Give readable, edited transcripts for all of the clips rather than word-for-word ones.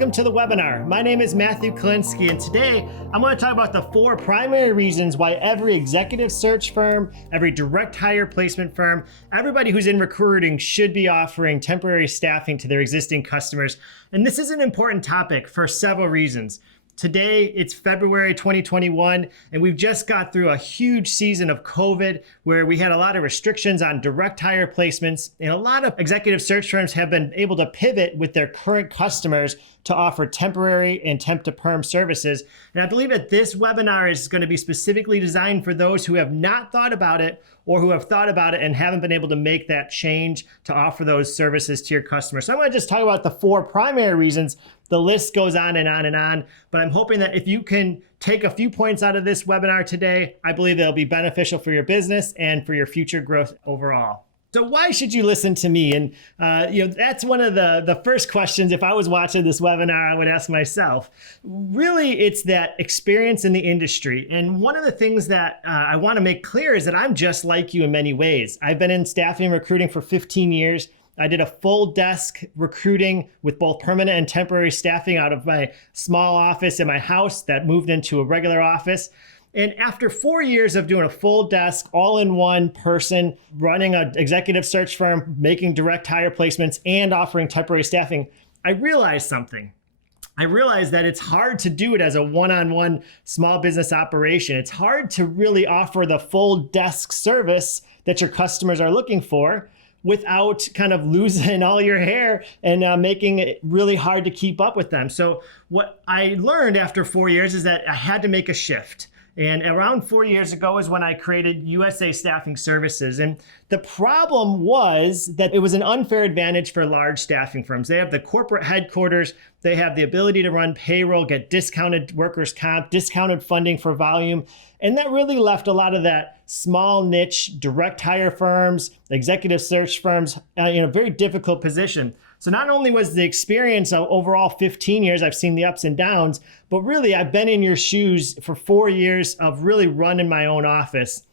welcome to the webinar. My name is Matthew Kalinsky, and today I'm going to talk about the 4 primary reasons why every executive search firm, every direct hire placement firm, everybody who's in recruiting should be offering temporary staffing to their existing customers. And this is an important topic for several reasons. Today, it's February 2021, and we've just got through a huge season of COVID where we had a lot of restrictions on direct hire placements, and a lot of executive search firms have been able to pivot with their current customers to offer temporary and temp to perm services. And I believe that this webinar is going to be specifically designed for those who have not thought about it or who have thought about it and haven't been able to make that change to offer those services to your customers. So I'm going to just talk about the 4 primary reasons. The list goes on and on and on, but I'm hoping that if you can take a few points out of this webinar today, I believe they'll be beneficial for your business and for your future growth overall. So why should you listen to me? And that's one of the first questions. If I was watching this webinar, I would ask myself. Really, it's that experience in the industry. And one of the things that I want to make clear is that I'm just like you in many ways. I've been in staffing and recruiting for 15 years. I did a full desk recruiting with both permanent and temporary staffing out of my small office in my house that moved into a regular office. And after 4 years of doing a full desk, all-in-one person, running an executive search firm, making direct hire placements, and offering temporary staffing, I realized something. I realized that it's hard to do it as a one-on-one small business operation. It's hard to really offer the full desk service that your customers are looking for without kind of losing all your hair and making it really hard to keep up with them. So what I learned after 4 years is that I had to make a shift. And around 4 years ago is when I created USA Staffing Services. And the problem was that it was an unfair advantage for large staffing firms. They have the corporate headquarters, they have the ability to run payroll, get discounted workers' comp, discounted funding for volume. And that really left a lot of that small niche direct hire firms, executive search firms in a very difficult position. So not only was the experience of overall 15 years, I've seen the ups and downs, but really I've been in your shoes for 4 years of really running my own office.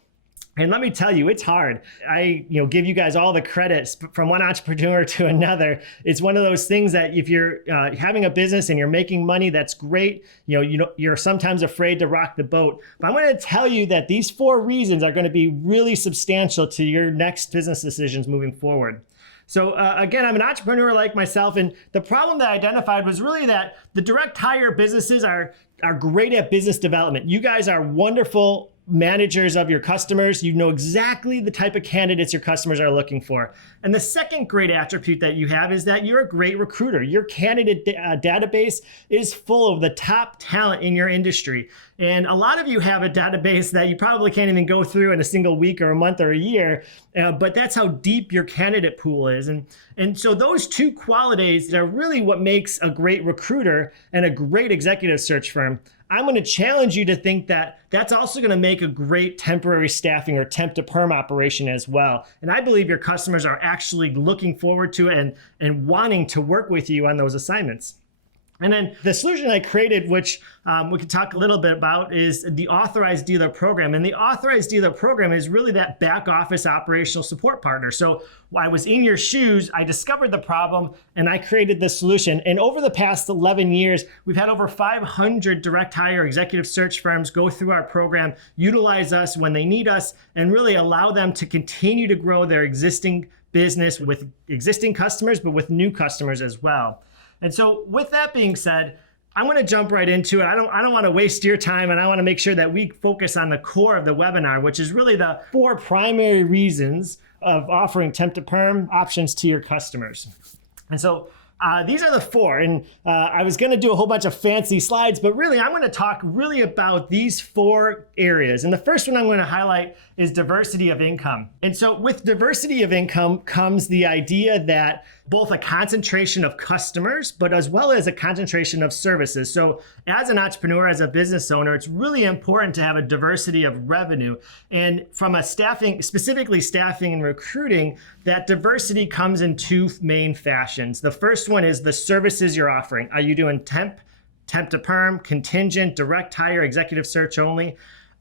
And let me tell you, it's hard. I give you guys all the credits from one entrepreneur to another. It's one of those things that if you're having a business and you're making money, that's great. You're sometimes afraid to rock the boat. But I'm going to tell you that these 4 reasons are going to be really substantial to your next business decisions moving forward. So again, I'm an entrepreneur like myself, and the problem that I identified was really that the direct hire businesses are great at business development. You guys are wonderful managers of your customers. You know exactly the type of candidates your customers are looking for. And the second great attribute that you have is that you're a great recruiter. Your candidate database is full of the top talent in your industry. And a lot of you have a database that you probably can't even go through in a single week or a month or a year, but that's how deep your candidate pool is. And so those 2 qualities are really what makes a great recruiter and a great executive search firm. I'm going to challenge you to think that that's also going to make a great temporary staffing or temp to perm operation as well. And I believe your customers are actually looking forward to it and wanting to work with you on those assignments. And then the solution I created, which we could talk a little bit about, is the Authorized Dealer Program. And the Authorized Dealer Program is really that back office operational support partner. So while I was in your shoes, I discovered the problem and I created the solution. And over the past 11 years, we've had over 500 direct hire executive search firms go through our program, utilize us when they need us, and really allow them to continue to grow their existing business with existing customers, but with new customers as well. And so with that being said, I'm going to jump right into it. I don't want to waste your time, and I want to make sure that we focus on the core of the webinar, which is really the 4 primary reasons of offering temp to perm options to your customers. And so these are the 4, and I was going to do a whole bunch of fancy slides, but really I'm going to talk really about these 4 areas. And the first one I'm going to highlight is diversity of income. And so with diversity of income comes the idea that both a concentration of customers, but as well as a concentration of services. So as an entrepreneur, as a business owner, it's really important to have a diversity of revenue. And from a staffing, specifically staffing and recruiting, that diversity comes in 2 main fashions. The first one is the services you're offering. Are you doing temp to perm, contingent, direct hire, executive search only?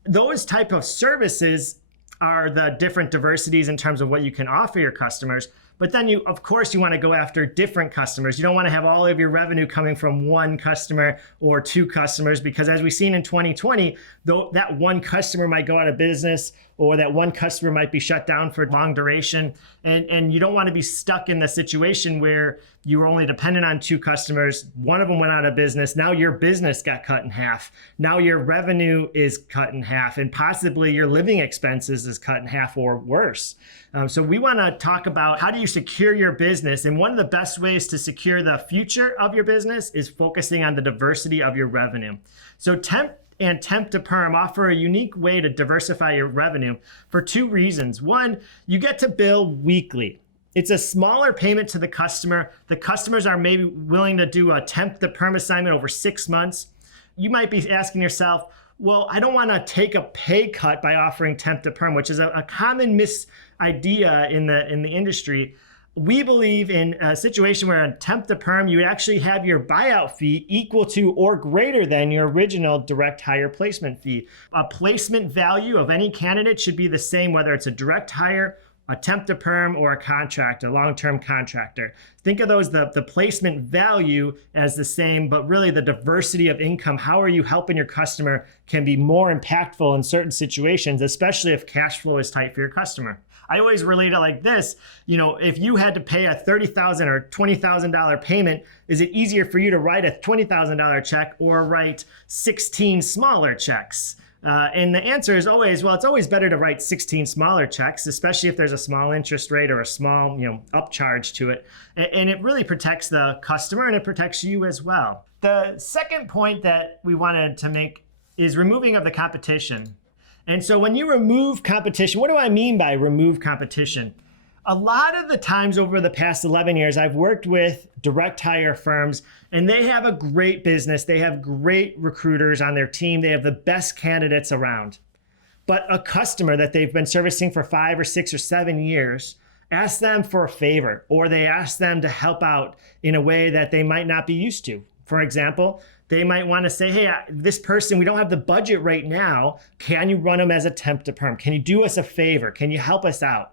Those type of services are the different diversities in terms of what you can offer your customers. But then of course, you want to go after different customers. You don't want to have all of your revenue coming from one customer or two customers, because as we've seen in 2020, though that one customer might go out of business, or that one customer might be shut down for long duration. And you don't want to be stuck in the situation where you were only dependent on two customers. One of them went out of business. Now your business got cut in half. Now your revenue is cut in half, and possibly your living expenses is cut in half or worse. So we want to talk about how do you secure your business. And one of the best ways to secure the future of your business is focusing on the diversity of your revenue. So temp and temp to perm offer a unique way to diversify your revenue for two reasons. One, you get to bill weekly. It's a smaller payment to the customer. The customers are maybe willing to do a temp to perm assignment over 6 months. You might be asking yourself, well, I don't want to take a pay cut by offering temp to perm, which is a common idea in the industry. We believe in a situation where a temp to perm, you would actually have your buyout fee equal to or greater than your original direct hire placement fee. A placement value of any candidate should be the same, whether it's a direct hire, a temp to perm, or a contract, a long-term contractor. Think of those, the placement value as the same, but really the diversity of income, how are you helping your customer, can be more impactful in certain situations, especially if cash flow is tight for your customer. I always relate it like this. If you had to pay a $30,000 or $20,000 payment, is it easier for you to write a $20,000 check or write 16 smaller checks? And the answer is always, well, it's always better to write 16 smaller checks, especially if there's a small interest rate or a small, upcharge to it. And it really protects the customer and it protects you as well. The second point that we wanted to make is removing of the competition. And so when you remove competition, what do I mean by remove competition? A lot of the times over the past 11 years, I've worked with direct hire firms, and they have a great business. They have great recruiters on their team. They have the best candidates around. But a customer that they've been servicing for 5 or 6 or 7 years asks them for a favor, or they ask them to help out in a way that they might not be used to. For example, they might want to say, hey, this person, we don't have the budget right now. Can you run them as a temp to perm? Can you do us a favor? Can you help us out?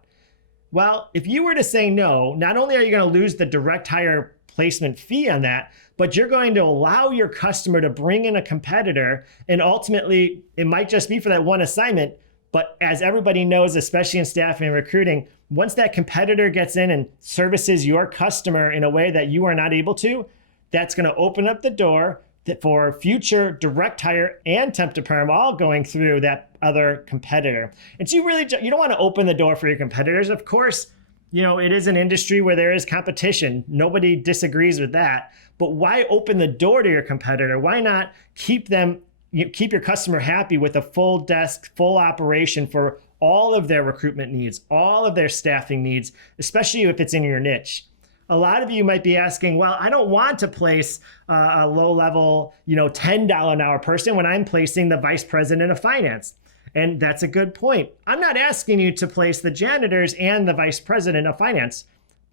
Well, if you were to say no, not only are you going to lose the direct hire placement fee on that, but you're going to allow your customer to bring in a competitor. And ultimately, it might just be for that one assignment. But as everybody knows, especially in staffing and recruiting, once that competitor gets in and services your customer in a way that you are not able to, that's going to open up the door for future direct hire and temp to perm all going through that other competitor. And so you don't want to open the door for your competitors. Of course, it is an industry where there is competition. Nobody disagrees with that. But why open the door to your competitor? Why not keep your customer happy with a full desk, full operation for all of their recruitment needs, all of their staffing needs, especially if it's in your niche? A lot of you might be asking, well, I don't want to place a low-level, $10 an hour person when I'm placing the vice president of finance. And that's a good point. I'm not asking you to place the janitors and the vice president of finance,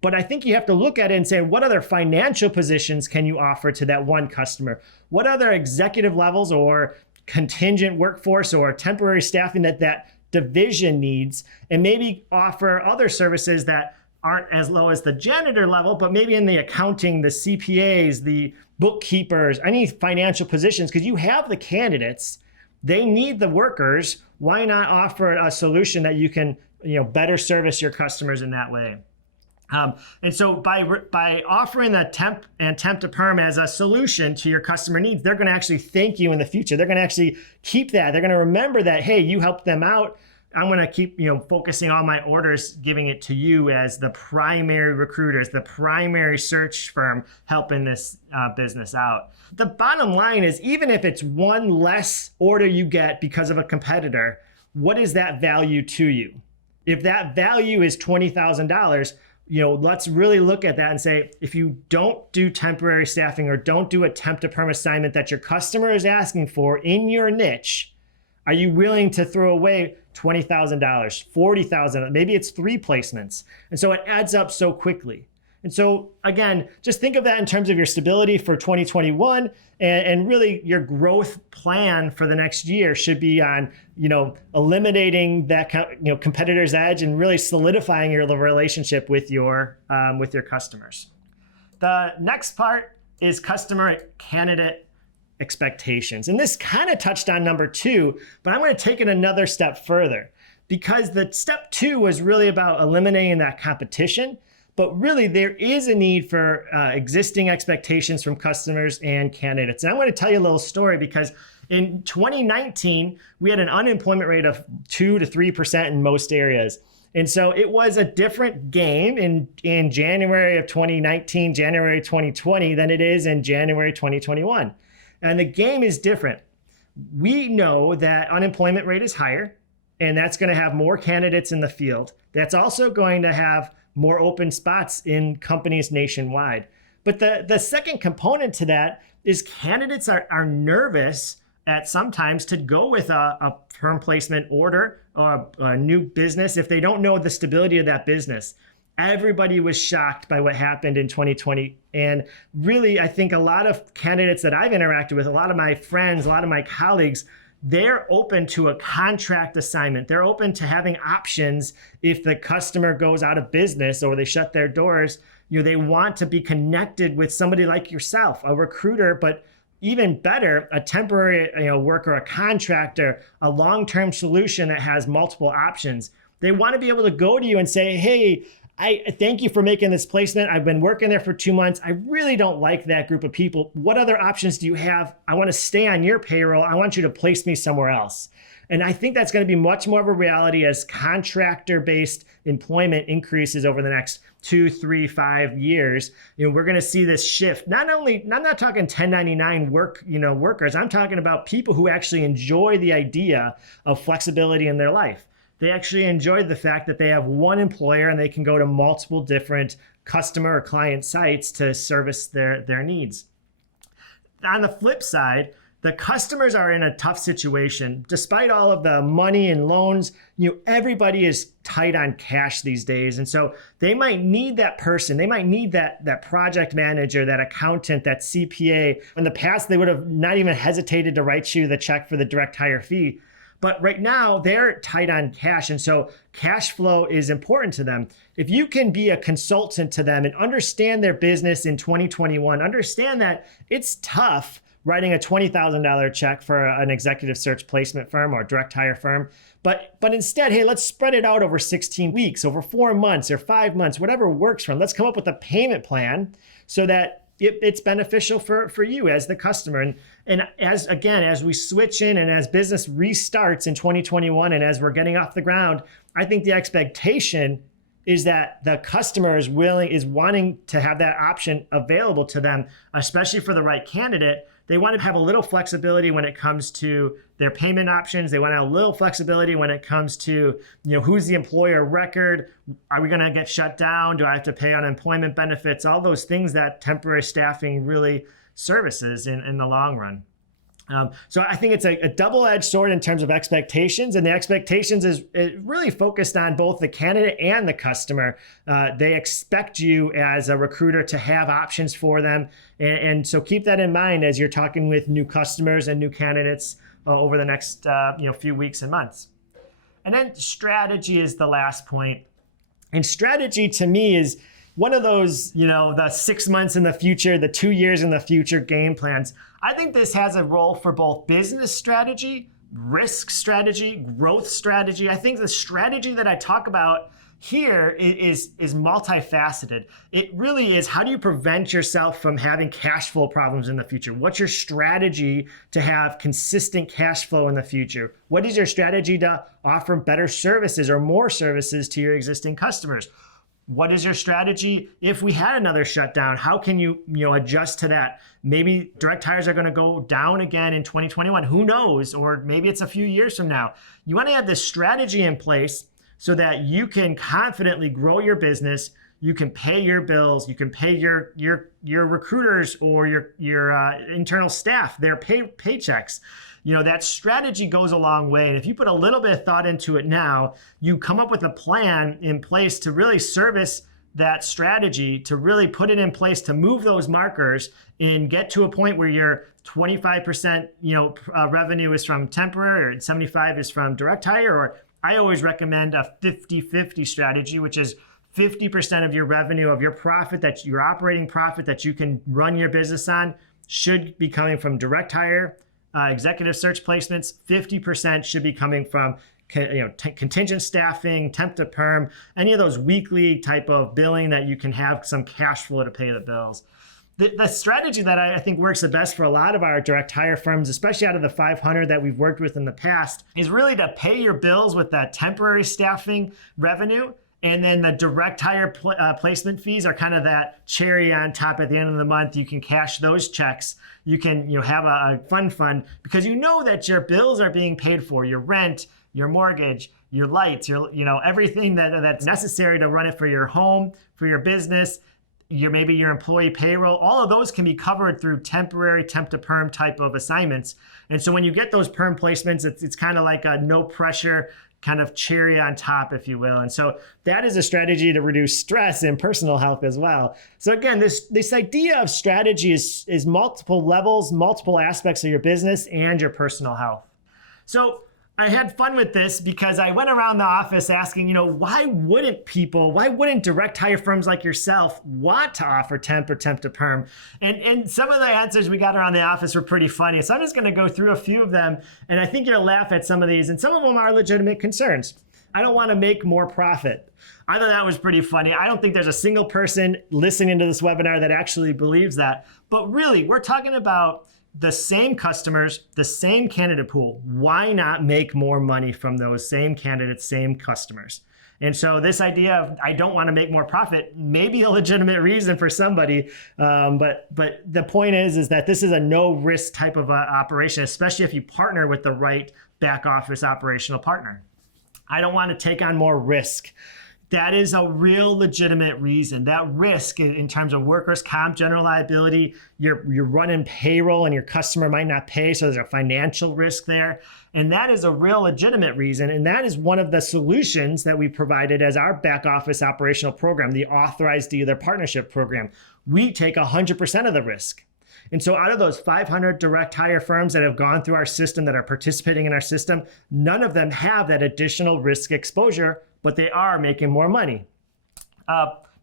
but I think you have to look at it and say, what other financial positions can you offer to that one customer? What other executive levels or contingent workforce or temporary staffing that division needs, and maybe offer other services that aren't as low as the janitor level, but maybe in the accounting, the CPAs, the bookkeepers, any financial positions, because you have the candidates, they need the workers. Why not offer a solution that you can, better service your customers in that way? And so by offering the temp and temp to perm as a solution to your customer needs, they're going to actually thank you in the future. They're going to actually keep that. They're going to remember that, hey, you helped them out. I'm going to keep, focusing all my orders, giving it to you as the primary recruiters, the primary search firm helping this business out. The bottom line is, even if it's one less order you get because of a competitor, what is that value to you? If that value is $20,000, let's really look at that and say, if you don't do temporary staffing or don't do a temp to perm assignment that your customer is asking for in your niche, are you willing to throw away $20,000, $40,000? Maybe it's 3 placements. And so it adds up so quickly. And so again, just think of that in terms of your stability for 2021, and really your growth plan for the next year should be on, eliminating that competitor's edge and really solidifying your relationship with your customers. The next part is customer candidate expectations. And this kind of touched on number 2, but I'm going to take it another step further, because the step 2 was really about eliminating that competition. But really, there is a need for existing expectations from customers and candidates. And I want to tell you a little story, because in 2019, we had an unemployment rate of 2 to 3% in most areas. And so it was a different game in January of 2019, January 2020, than it is in January 2021. And the game is different. We know that unemployment rate is higher, and that's going to have more candidates in the field. That's also going to have more open spots in companies nationwide. But the second component to that is candidates are nervous at sometimes to go with a firm placement order or a new business if they don't know the stability of that business. Everybody was shocked by what happened in 2020. And really, I think a lot of candidates that I've interacted with, a lot of my friends, a lot of my colleagues, they're open to a contract assignment. They're open to having options if the customer goes out of business or they shut their doors. They want to be connected with somebody like yourself, a recruiter, but even better, a temporary worker, a contractor, a long-term solution that has multiple options. They want to be able to go to you and say, hey, I thank you for making this placement. I've been working there for 2 months. I really don't like that group of people. What other options do you have? I want to stay on your payroll. I want you to place me somewhere else. And I think that's going to be much more of a reality as contractor-based employment increases over the next 2, 3, 5 years. We're going to see this shift. I'm not talking 1099 workers. I'm talking about people who actually enjoy the idea of flexibility in their life. They actually enjoy the fact that they have one employer and they can go to multiple different customer or client sites to service their needs. On the flip side, the customers are in a tough situation. Despite all of the money and loans, everybody is tight on cash these days. And so they might need that person. They might need that project manager, that accountant, that CPA. In the past, they would have not even hesitated to write you the check for the direct hire fee. But right now, they're tight on cash. And so cash flow is important to them. If you can be a consultant to them and understand their business in 2021, understand that it's tough writing a $20,000 check for an executive search placement firm or direct hire firm. But instead, hey, let's spread it out over 16 weeks, over 4 months or 5 months, whatever works for them. Let's come up with a payment plan so that it's beneficial for you as the customer. And as we switch in and as business restarts in 2021 and as we're getting off the ground, I think the expectation is that the customer is wanting to have that option available to them, especially for the right candidate. They want to have a little flexibility when it comes to their payment options. They want to have a little flexibility when it comes to, who's the employer record? Are we going to get shut down? Do I have to pay unemployment benefits? All those things that temporary staffing really services in the long run. So I think it's a double-edged sword in terms of expectations, and the expectations is really focused on both the candidate and the customer. They expect you as a recruiter to have options for them, and so keep that in mind as you're talking with new customers and new candidates over the next few weeks and months. And then strategy is the last point, and strategy to me is one of those, the 6 months in the future, the 2 years in the future game plans. I think this has a role for both business strategy, risk strategy, growth strategy. I think the strategy that I talk about here is multifaceted. It really is, how do you prevent yourself from having cash flow problems in the future? What's your strategy to have consistent cash flow in the future? What is your strategy to offer better services or more services to your existing customers? What is your strategy if we had another shutdown? How can you adjust to that? Maybe direct hires are going to go down again in 2021. Who knows? Or maybe it's a few years from now. You want to have this strategy in place so that you can confidently grow your business. You can pay your bills. You can pay your recruiters or your internal staff their paychecks. That strategy goes a long way. And if you put a little bit of thought into it now, you come up with a plan in place to really service that strategy to really put it in place to move those markers and get to a point where your 25% revenue is from temporary, or 75 is from direct hire, or I always recommend a 50-50 strategy, which is 50% of your revenue, of your profit, that's your operating profit that you can run your business on, should be coming from direct hire, executive search placements. 50% should be coming from contingent staffing, temp to perm, any of those weekly type of billing that you can have some cash flow to pay the bills. The strategy that I think works the best for a lot of our direct hire firms, especially out of the 500 that we've worked with in the past, is really to pay your bills with that temporary staffing revenue. And then the direct hire placement fees are kind of that cherry on top at the end of the month. You can cash those checks. You can have a fund because you know that your bills are being paid for, your rent, your mortgage, your lights, everything that's necessary to run it for your home, for your business, maybe your employee payroll. All of those can be covered through temporary temp to perm type of assignments. And so when you get those perm placements, it's kind of like a no pressure kind of cherry on top, if you will. And so that is a strategy to reduce stress and personal health as well. So again, this idea of strategy is multiple levels, multiple aspects of your business and your personal health. So I had fun with this because I went around the office asking, why wouldn't direct hire firms like yourself want to offer temp or temp to perm? And some of the answers we got around the office were pretty funny. So I'm just going to go through a few of them. And I think you'll laugh at some of these. And some of them are legitimate concerns. I don't want to make more profit. I thought that was pretty funny. I don't think there's a single person listening to this webinar that actually believes that. But really, we're talking about the same customers, the same candidate pool. Why not make more money from those same candidates, same customers? And so this idea of I don't want to make more profit may be a legitimate reason for somebody, but the point is that this is a no risk type of operation, especially if you partner with the right back office operational partner. I don't want to take on more risk. That is a real legitimate reason. That risk in terms of workers' comp, general liability, you're running payroll and your customer might not pay, so there's a financial risk there. And that is a real legitimate reason. And that is one of the solutions that we provided as our back office operational program, the Authorized Dealer Partnership Program. We take 100% of the risk. And so out of those 500 direct hire firms that have gone through our system, that are participating in our system, none of them have that additional risk exposure, but they are making more money.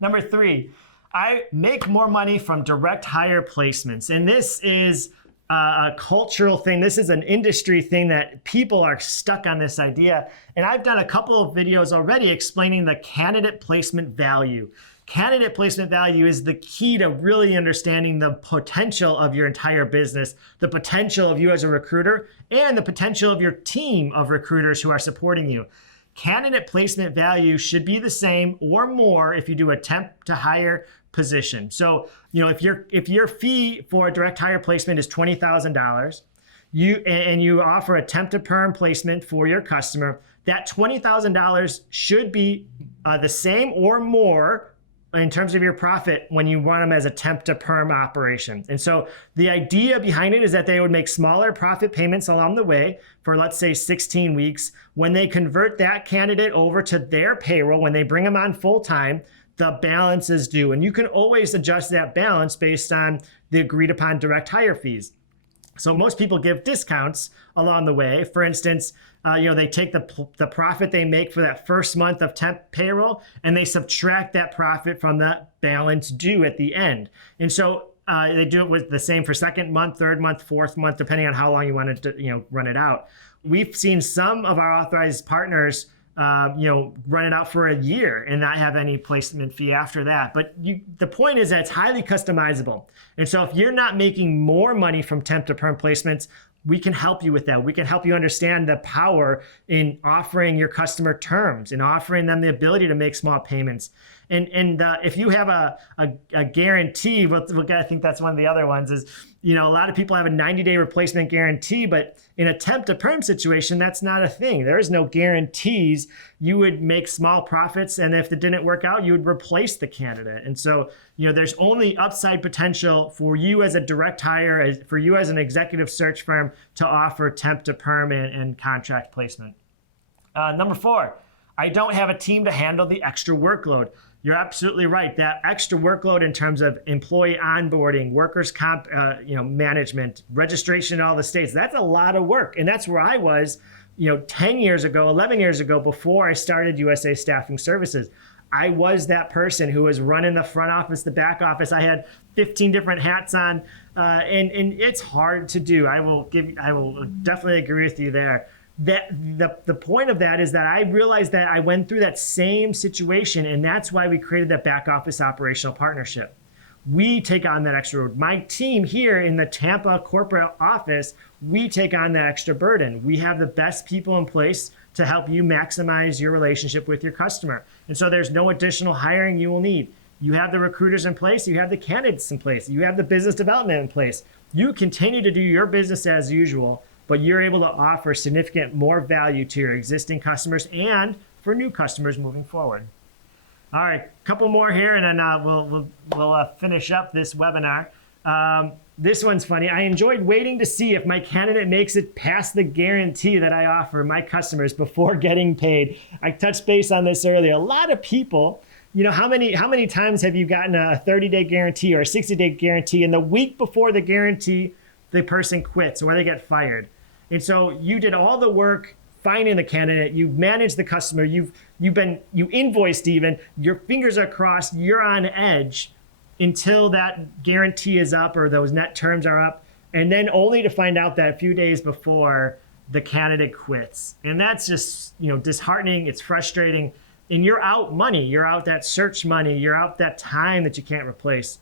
Number 3, I make more money from direct hire placements. And this is a cultural thing. This is an industry thing that people are stuck on this idea. And I've done a couple of videos already explaining the candidate placement value. Candidate placement value is the key to really understanding the potential of your entire business, the potential of you as a recruiter, and the potential of your team of recruiters who are supporting you. Candidate placement value should be the same or more if you do a temp to hire position. So, if your fee for a direct hire placement is $20,000, and you offer a temp to perm placement for your customer, that $20,000 should be the same or more in terms of your profit when you run them as a temp to perm operation. And so the idea behind it is that they would make smaller profit payments along the way for, let's say, 16 weeks. When they convert that candidate over to their payroll, when they bring them on full time, the balance is due. And you can always adjust that balance based on the agreed upon direct hire fees. So most people give discounts along the way. For instance, they take the profit they make for that first month of temp payroll and they subtract that profit from the balance due at the end. And so they do it with the same for second month, third month, fourth month, depending on how long you want to run it out. We've seen some of our authorized partners run it out for a year and not have any placement fee after that. But the point is that it's highly customizable. And so if you're not making more money from temp to perm placements, we can help you with that. We can help you understand the power in offering your customer terms and offering them the ability to make small payments. And if you have a guarantee, I think that's one of the other ones is, a lot of people have a 90-day replacement guarantee, but in a temp to perm situation, that's not a thing. There is no guarantees. You would make small profits, and if it didn't work out, you would replace the candidate. And so, there's only upside potential for you as a direct hire, for you as an executive search firm to offer temp to perm and contract placement. Number 4. I don't have a team to handle the extra workload. You're absolutely right. That extra workload in terms of employee onboarding, workers' comp, management, registration in all the states, that's a lot of work. And that's where I was, 10 years ago, 11 years ago, before I started USA Staffing Services. I was that person who was running the front office, the back office. I had 15 different hats on, and it's hard to do. I will definitely agree with you there. The point of that is that I realized that I went through that same situation, and that's why we created that back office operational partnership. We take on that extra load. My team here in the Tampa corporate office, we take on that extra burden. We have the best people in place to help you maximize your relationship with your customer. And so there's no additional hiring you will need. You have the recruiters in place, you have the candidates in place, you have the business development in place. You continue to do your business as usual, but you're able to offer significant more value to your existing customers and for new customers moving forward. All right, a couple more here, and then we'll finish up this webinar. This one's funny. I enjoyed waiting to see if my candidate makes it past the guarantee that I offer my customers before getting paid. I touched base on this earlier. A lot of people, how many times have you gotten a 30-day guarantee or a 60-day guarantee, and the week before the guarantee, the person quits or they get fired? And so you did all the work finding the candidate, you've managed the customer, you invoiced even, your fingers are crossed, you're on edge until that guarantee is up or those net terms are up, and then only to find out that a few days before the candidate quits. And that's just, disheartening, it's frustrating, and you're out money, you're out that search money, you're out that time that you can't replace.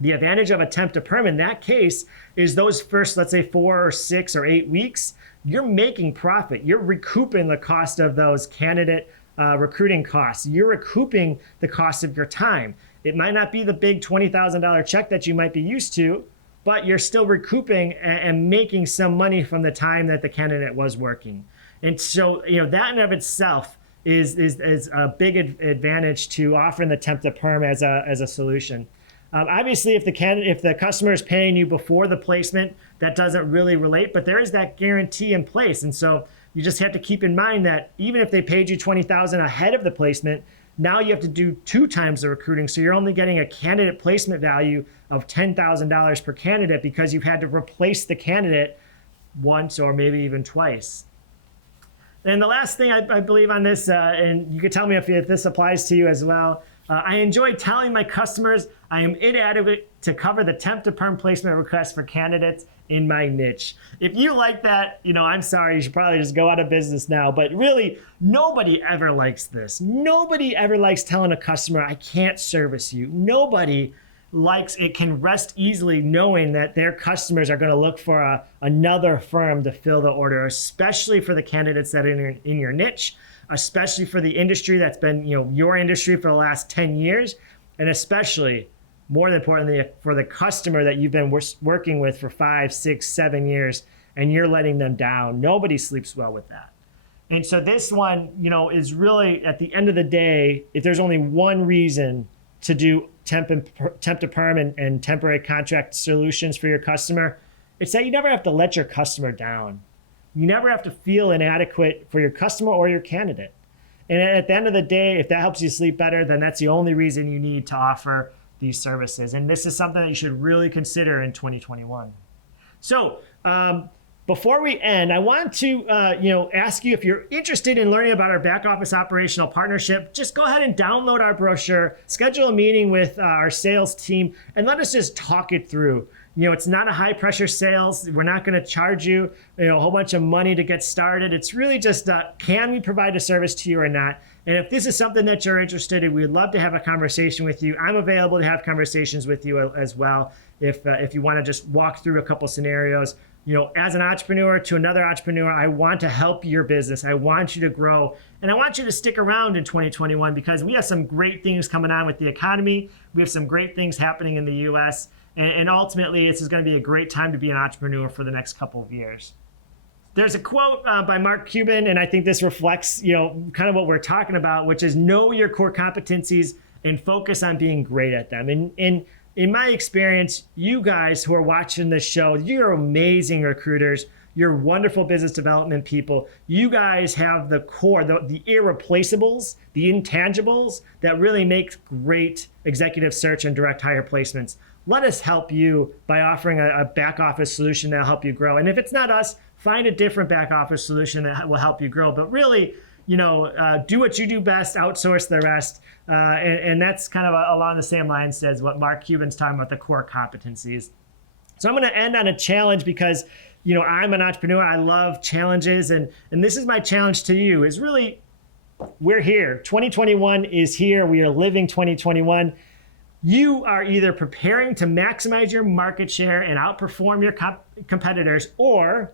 The advantage of a temp to perm in that case is those first, let's say 4 or 6 or 8 weeks, you're making profit. You're recouping the cost of those candidate recruiting costs. You're recouping the cost of your time. It might not be the big $20,000 check that you might be used to, but you're still recouping and making some money from the time that the candidate was working. And so, that in and of itself is a big advantage to offering the temp to perm as a solution. Obviously, if the customer is paying you before the placement, that doesn't really relate, but there is that guarantee in place. And so you just have to keep in mind that even if they paid you $20,000 ahead of the placement, now you have to do 2 times the recruiting. So you're only getting a candidate placement value of $10,000 per candidate because you've had to replace the candidate once or maybe even twice. And the last thing I believe on this, and you can tell me if this applies to you as well, I enjoy telling my customers I am inadequate to cover the temp to perm placement requests for candidates in my niche. If you like that, I'm sorry, you should probably just go out of business now. But really, nobody ever likes this. Nobody ever likes telling a customer, I can't service you. Nobody likes it, can rest easily knowing that their customers are going to look for another firm to fill the order, especially for the candidates that are in your niche, especially for the industry that's been your industry for the last 10 years, and especially, more than importantly, for the customer that you've been working with for 5, 6, 7 years, and you're letting them down. Nobody sleeps well with that. And so this one, is really, at the end of the day, if there's only one reason to do temp to perm and temporary contract solutions for your customer, it's that you never have to let your customer down. You never have to feel inadequate for your customer or your candidate. And at the end of the day, if that helps you sleep better, then that's the only reason you need to offer these services. And this is something that you should really consider in 2021. So before we end, I want to ask you if you're interested in learning about our back office operational partnership, just go ahead and download our brochure, schedule a meeting with our sales team, and let us just talk it through. It's not a high pressure sales. We're not going to charge you, a whole bunch of money to get started. It's really just, can we provide a service to you or not? And if this is something that you're interested in, we'd love to have a conversation with you. I'm available to have conversations with you as well. If you want to just walk through a couple scenarios, as an entrepreneur to another entrepreneur, I want to help your business. I want you to grow, and I want you to stick around in 2021 because we have some great things coming on with the economy. We have some great things happening in the US. And ultimately, this is going to be a great time to be an entrepreneur for the next couple of years. There's a quote by Mark Cuban, and I think this reflects, kind of what we're talking about, which is know your core competencies and focus on being great at them. And in my experience, you guys who are watching this show, you're amazing recruiters. You're wonderful business development people. You guys have the core, the irreplaceables, the intangibles that really make great executive search and direct hire placements. Let us help you by offering a back office solution that'll help you grow. And if it's not us, find a different back office solution that will help you grow. But really, do what you do best, outsource the rest. And that's kind of along the same lines as what Mark Cuban's talking about, the core competencies. So I'm going to end on a challenge because, I'm an entrepreneur. I love challenges. And this is my challenge to you is really, we're here. 2021 is here. We are living 2021. You are either preparing to maximize your market share and outperform your competitors, or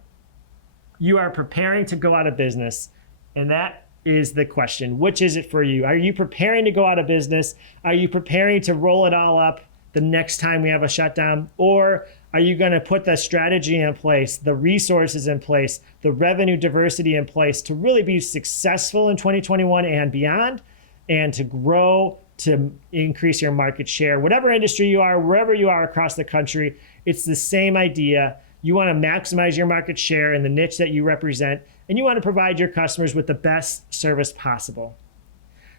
you are preparing to go out of business. And that is the question. Which is it for you? Are you preparing to go out of business? Are you preparing to roll it all up the next time we have a shutdown? Or are you going to put the strategy in place, the resources in place, the revenue diversity in place to really be successful in 2021 and beyond, and to grow, to increase your market share? Whatever industry you are, wherever you are across the country, it's the same idea. You want to maximize your market share in the niche that you represent, and you want to provide your customers with the best service possible.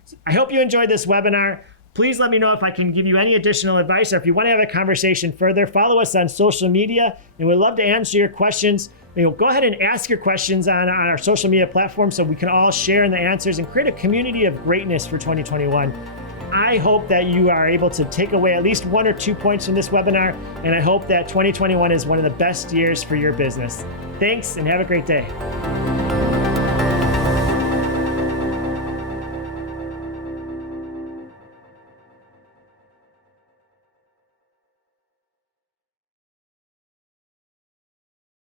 So I hope you enjoyed this webinar. Please let me know if I can give you any additional advice, or if you want to have a conversation further, follow us on social media, and we'd love to answer your questions. Go ahead and ask your questions on our social media platform so we can all share in the answers and create a community of greatness for 2021. I hope that you are able to take away at least 1 or 2 points from this webinar, and I hope that 2021 is one of the best years for your business. Thanks, and have a great day.